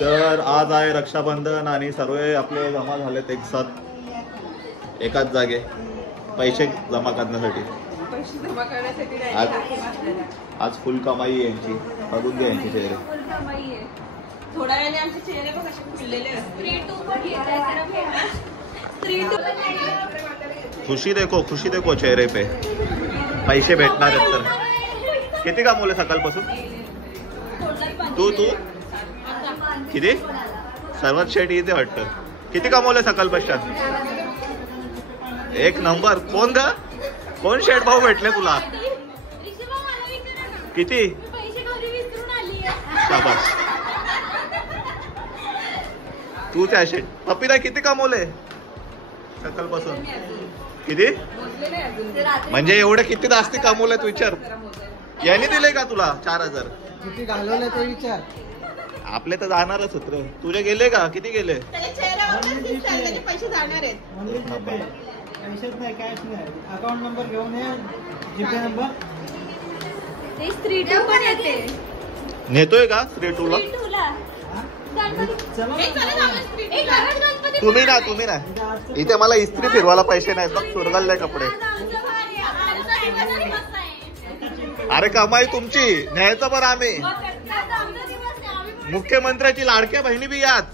तर आज आहे रक्षाबंधन आणि सर्व आपले जमा झालेत एक साथ एकाच जागे पैसे जमा करण्यासाठी. आज फुल कमाई आहे यांची. बघून घ्या यांचे चेहरे. थोड्या वेळाने आमचे चेहरे पण असे फुललेले असतात. खुशी देखो चेहरे पे. पैसे भेटणार आहेत तर. किती कामवले सकाळपासून तू किती? सर्वात शेट इथे वाटतं. किती कमवले सकाळपासून? एक नंबर. कोण शेट भाऊ भेटले तुला? किती? शाबास. तू त्या शेट. पप्पीदा किती कमवले सकाळपासून? किती म्हणजे एवढे किती जास्ती कमवले तू विचार. यांनी दिले का तुला 4000? किती घालवले ते विचार. आपले तर जाणारच सूत्र. तुझे गेले का? किती गेले? पैसे जाणार आहेत. पैसेच नाही, कॅश नाही. अकाउंट नंबर घेऊन ये, जीपे नंबर. नेतोय का 3-2 ला? तुम्ही ना इथे मला इस्त्री फिरवायला पैसे नाहीत बघ. सुरगलले कपडे. अरे कमाई तुमची, न्यायचं बरं आम्ही. मुख्यमंत्र्याची लाडक्या बहिणी बी याच.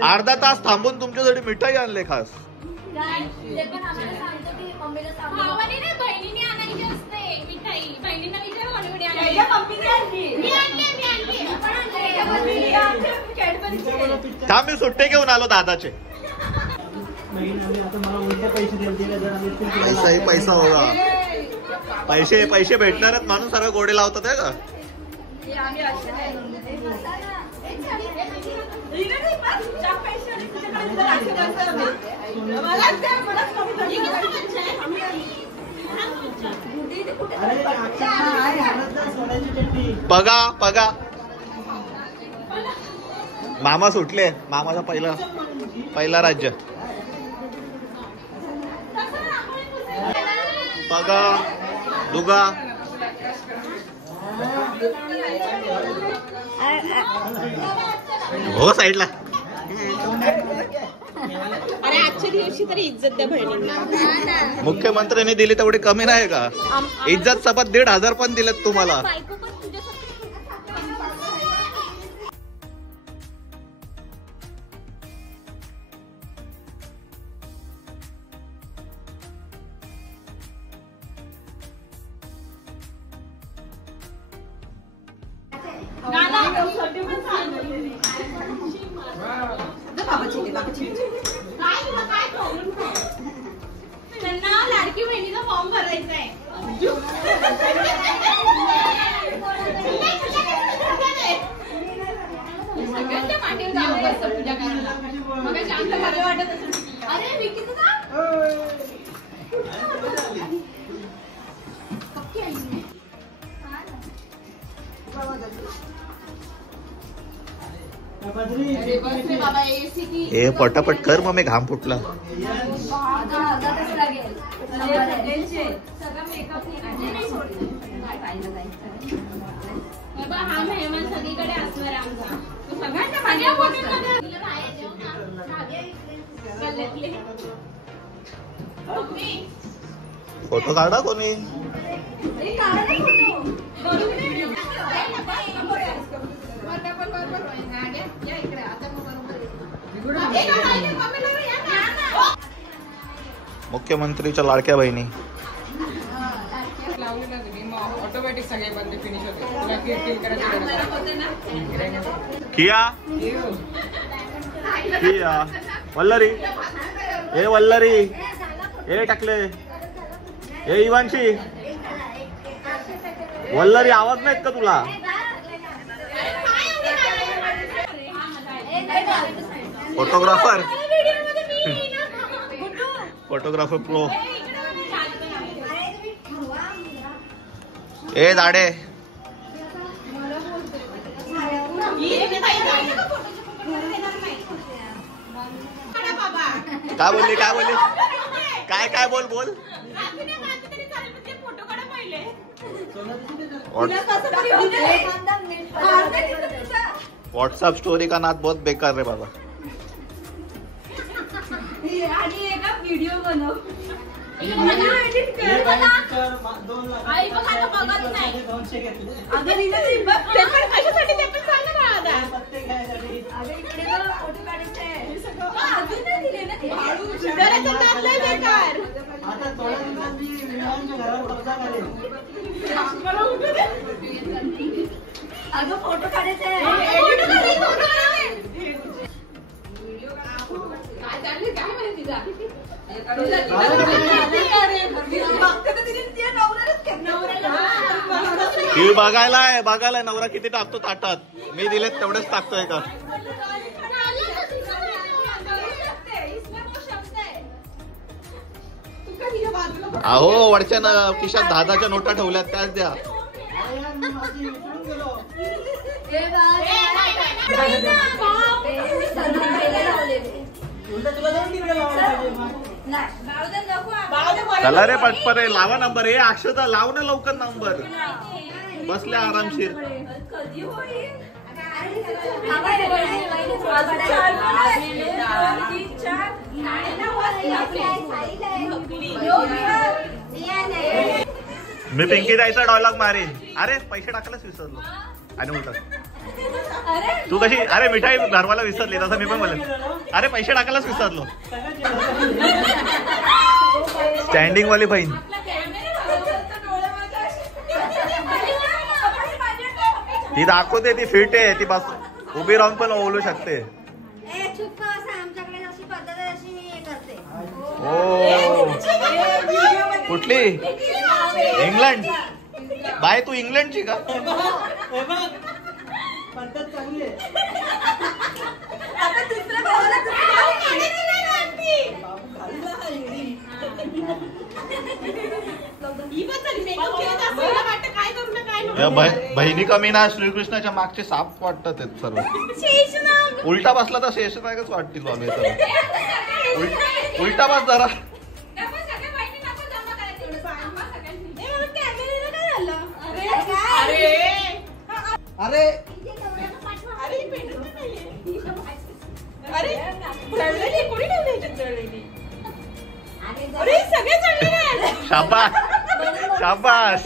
अर्धा तास थांबून तुमच्यासाठी मिठाई आणले खास. थांब मी सुट्टे घेऊन आलो दादाचे. पैसा ही पैसा होगा. पैसे भेटणारच माणूस सर्व गोडे लावतात आहे का? पगा मामा सुटले. मामाचा पहिला राज्य. पगा दुगा. हो साईडला. अरे आजच्या दिवशी तरी इज्जत द्या बहिणींना. मुख्यमंत्र्यांनी दिली तेवढी कमी नाही का? इज्जत सपाट 1,500 पण दिलेत तुम्हाला. त्यांना लाडकी बहिणीचा फॉर्म भरायचा आहे. सगळ्यांच्या मांडीवर जावं असतं पूजा करायला. मग शांत बरं वाटत असं. अरे विकीचं का? ए पटापट कर मग मी घाम फुटला. हा मेहमान सगळीकडे असणार आमचा. फोटो काढा कोणी. मुख्यमंत्रीच्या लाडक्या बहिणी. ऑटोमॅटिक सगळे बंद फिनिश होते. किया वल्लरी. ए वल्लरी. ए टाकले. ए इवांशी. वल्लरी आवाज नाहीत का तुला? Photographer pro. ए दाडे. काय बोलली काय काय बोल बोल. फोटो काढा पहिले. व्हाट्सअप स्टोरी का नाद बहुत बेकार रे बाबा. आणि एका व्हिडिओ बनव. हे आई बघ आता बघत नाही. 200 घेतले. अगं रिना ती बघ पेपर कशासाठी ते पण सांग ना आता. पत्ते घ्यायसाठी. अगं इकडे जरा फोटो काढायचे आहे. हे सगळं अजून नाही दिले ना ते. सुधारायचं काम नाही बेकार. आता थोड्या दिवसात मी विमानाच्या घरावर कब्जा करेन. अगं फोटो काढायचे आहे. काय चाललंय काय माहिती तिला. ती बघायलाय बघायलाय नवरा किती टाकतो ताटात. मी दिलेत तेवढेच टाकतोय का. अहो वरच्या खिशात 10च्या नोटा ठेवल्यात त्याच द्या. अरे यार, मी माझी विसरून गेलो. उलटं तुला जाऊन तिकडे लावायला पाहिजे मग. चला रे पटपट लावा नंबर. हे अक्षता लाव ना लवकर नंबर. बसले आरामशीर. मी पिंकी जायचा डायलॉग मारेन. अरे पैसे टाकायलाच विसरलो. आणि उलट तू कशी अरे मिठाई घरवाला विसरली तसं मी पण बोलेन. अरे पैसे टाकायलाच विसरलो. स्टँडिंग वाली बहीण. ती दाखवते ती फिट आहे. ती बस उभी राहून पण ओवलू शकते. ओ कुठली इंग्लंड. बाय तू इंग्लंडची का. हे बघ, पद्धत चांगली आहे. बहिणी कमी ना. श्रीकृष्णाच्या मागचे साप वाटतात सर्व. उलटा बसला तर शेषनागच वाटतील बाबा सर्व. उलटा बस जरा. अरे शाबास शाबास.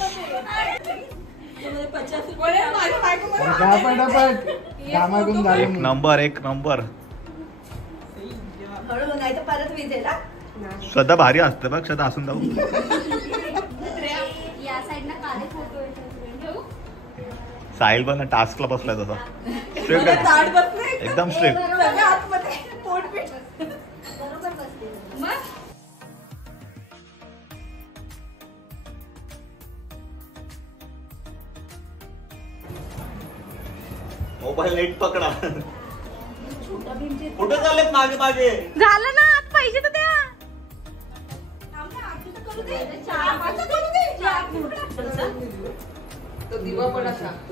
एक नंबर एक नंबर. सध्या भारी असतं बघ. सध्या असून जाऊ. साहिल पण टास्कला बसलाय तसा. एकदम स्ट्रिक्ट. मोबाईल नीट पकडा. कुठे चाललेत मागे मागे. झालं ना पैसे तर द्या.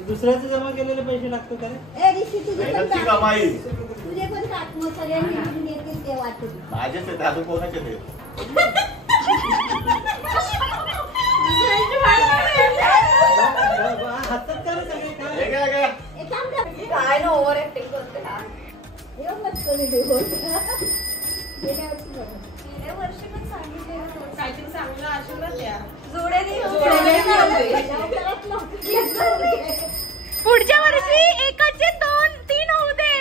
दुसऱ्याचे जमा केलेले पैसे लागतो का रे. मेहनतची कमाई. तुझे पण माझेच आहे. अजून कोणाचे ते. हातात का रे सगळे काय. हे घ्या, घ्या. काय ना ओव्हर ऍक्टिंग करते. काहीतरी चांगलं आशीर्वाद द्या. पुढच्या वर्षी एकाचे 2-3 होऊ दे.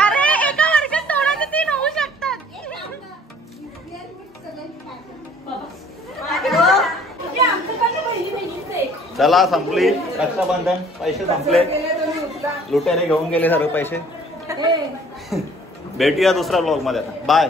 अरे एका वर्गात 2-3 होऊ शकतात. चला संपली रक्षाबंधन. पैसे संपले. लुटेरे घेऊन गेले सर्व पैसे. भेटूया दुसऱ्या ब्लॉग मध्ये आता. बाय.